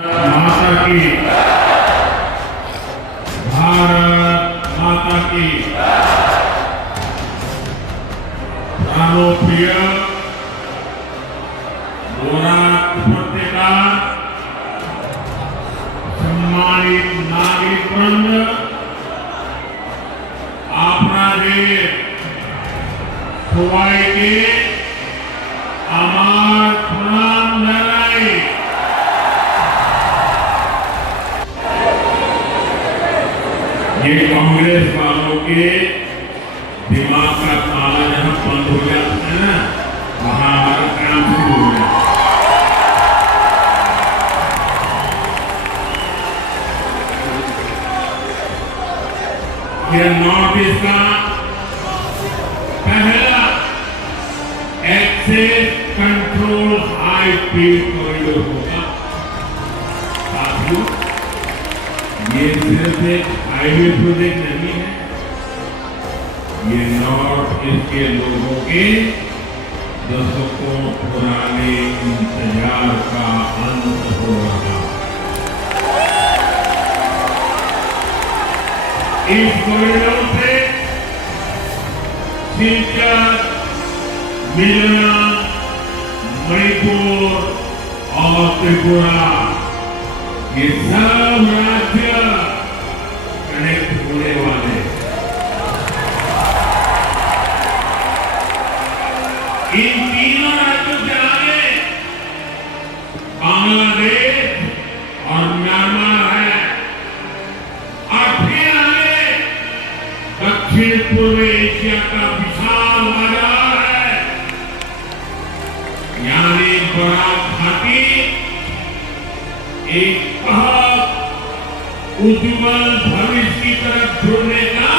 माता की, भारत माता की। प्राणों प्रिय गोरख उपत्यका सम्मानित नागरिक वृंद, आपणारे सबाइके आमार प्रणाम जानाई। ये कांग्रेस वालों के दिमाग का ताला जहां बंद हो जाता है ना, वहां हमारा काम शुरू हो जाता है। ये नॉर्थ ईस्ट का पहला access control high speed corridor होगा। साथियों, ये सिर्फ एक हाईवे प्रोजेक्ट नहीं है, ये नॉर्थ ईस्ट के लोगों के दशकों पुराने इंतजार का अंत हो रहा है। इस कॉरिडोर से सिलचर, मिजोरम, मणिपुर और त्रिपुरा, ये सब राज्य कनेक्ट होने वाले। इन तीनों राज्यों से आगे बांग्लादेश और म्यांमार है, और फिर आगे दक्षिण पूर्व एशिया का विशाल बाजार है, यानी बराक घाटी एक बहुत उज्जवल भविष्य की तरफ जुड़ने का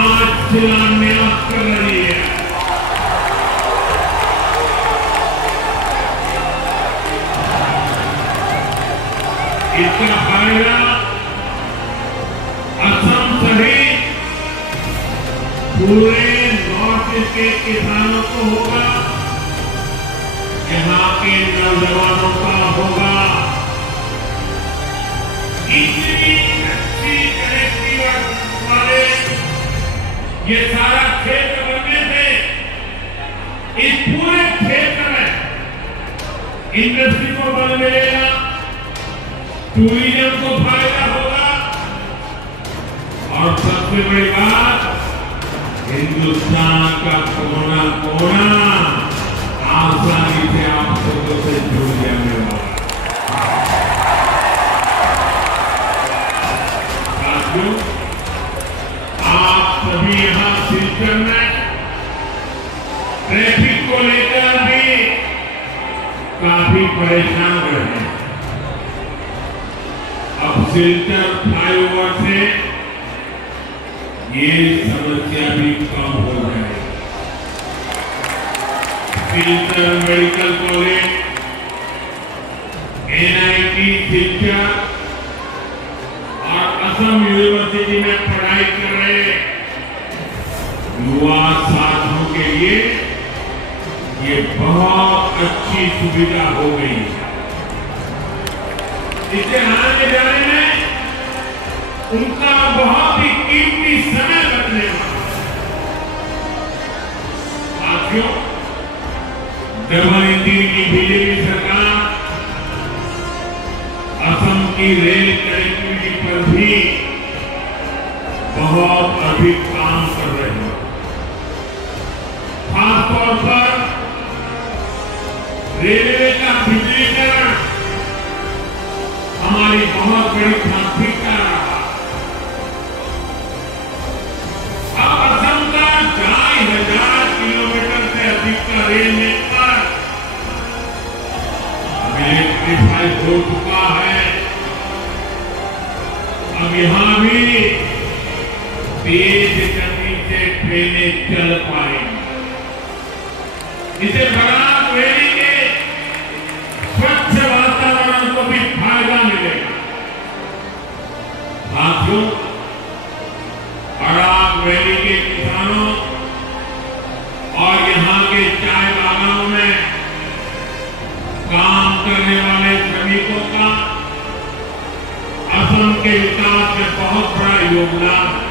आज शिलान्यास कर रही है। इसका फायदा असम सहित पूरे नॉर्थ ईस्ट के किसानों को होगा, यहाँ के नौजवानों का होगा। इतनी अच्छी कनेक्टिविटी वाले ये सारा क्षेत्र बनने से इस पूरे क्षेत्र में इंडस्ट्री को बल मिलेगा, टूरिज्म को फायदा होगा, और सबसे बड़ी बात, हिंदुस्तान का कोना कोना आसानी से आप सबको से जुड़ जाने वाला। आप सभी यहां सिलचर में ट्रैफिक को लेकर भी काफी परेशान रहे। अब सिलचर फ्लाईओवर से ये समस्या भी कम हो जाएगी। Silchar medical college, NIT Silchar और असम यूनिवर्सिटी में पढ़ाई कर रहे युवा साथियों के लिए ये बहुत अच्छी सुविधा हो गई है। इससे आने जाने में उनका बहुत ही कीमती समय बचने वाला। साथियों, डबल इंजन की बीजेपी सरकार असम की रेल कनेक्टिविटी पर भी बहुत अधिक काम कर रहे हैं। खासतौर पर रेलवे का बिजलीकरण हमारी बहुत बड़ी प्राथमिकता रहा। अब असम का 2500 किलोमीटर से अधिक का रेल नेटवर्क इलेक्ट्रीफाइड हो चुका है। अब यहां भी तेज गति से ट्रेनें चल पाएंगी। इससे बराक वैली के स्वच्छ वातावरण को भी फायदा मिलेगा। साथियों, बराक वैली के किसानों और यहाँ के चाय बागानों में काम करने वाले श्रमिकों का असम के विकास में बहुत बड़ा योगदान है।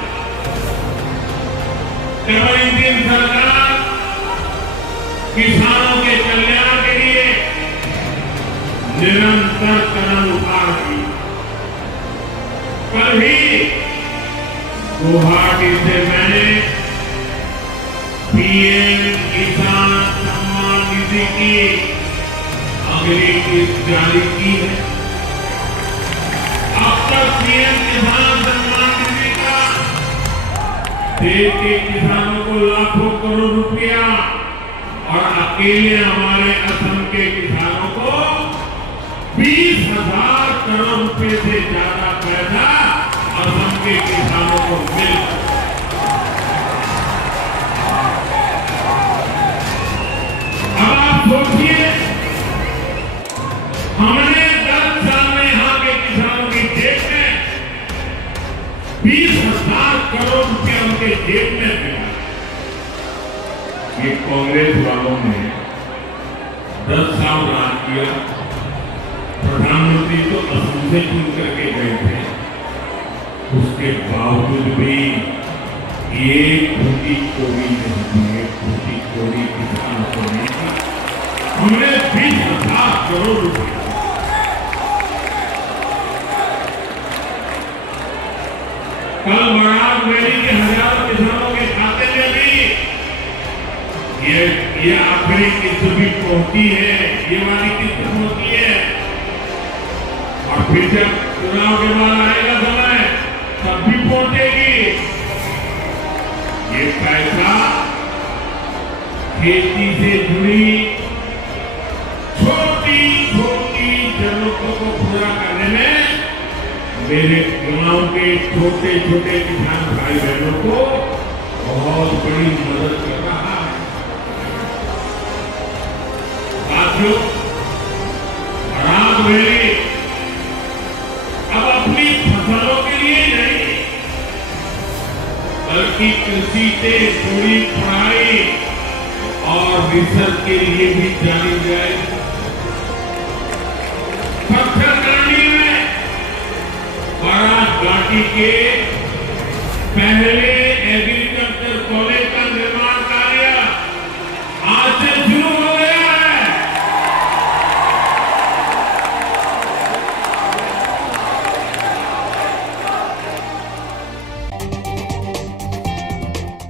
केवल इंडियन सरकार किसानों के कल्याण के लिए निरंतर कदम उठा रही है। कल ही गुवाहाटी से मैंने पीएम किसान सम्मान निधि की अगली किस्त जारी की है। अब तक पीएम किसान सम्मान निधि का देश के किसानों को लाखों करोड़ रुपया और अकेले हमारे असम के किसानों को 20,000 करोड़ रुपए से ज्यादा पैसा असम के किसानों को मिल। अब आप सोचिए, हमने 10 साल में यहां के किसानों की जेब में 20,000 करोड़ रुपया उनके जेब में मिला। ये कांग्रेस वालों ने 10 साल राज किया। प्रधानमंत्री तो असम से चुन करके गए थे, उसके बावजूद भी एक फूटी कोड़ी नहीं दी, एक फूटी कोड़ी किसानों को नहीं दी। हमने 20,000 करोड़ रुपए कल बरात वैली के हजारों किसानों के खाते में भी ये आखिरी किस्त भी पहुंची है, ये वाली किस्त पहुंची है। और फिर जब चुनाव के बाद आएगा समय तब भी पहुंचेगी। ये पैसा खेती से जुड़ी छोटी छोटी जरूरतों को पूरा करने में मेरे गांव के छोटे छोटे किसान भाई बहनों को बहुत बड़ी मदद कर रहा है। साथियों, बरात वैली अब अपनी फसलों के लिए नहीं बल्कि कृषि से जुड़ी पढ़ाई और रिसर्च के लिए भी जानी जाए। पत्थरकांडी में बारात घाटी के पहले एग्रीकल्चर कॉलेज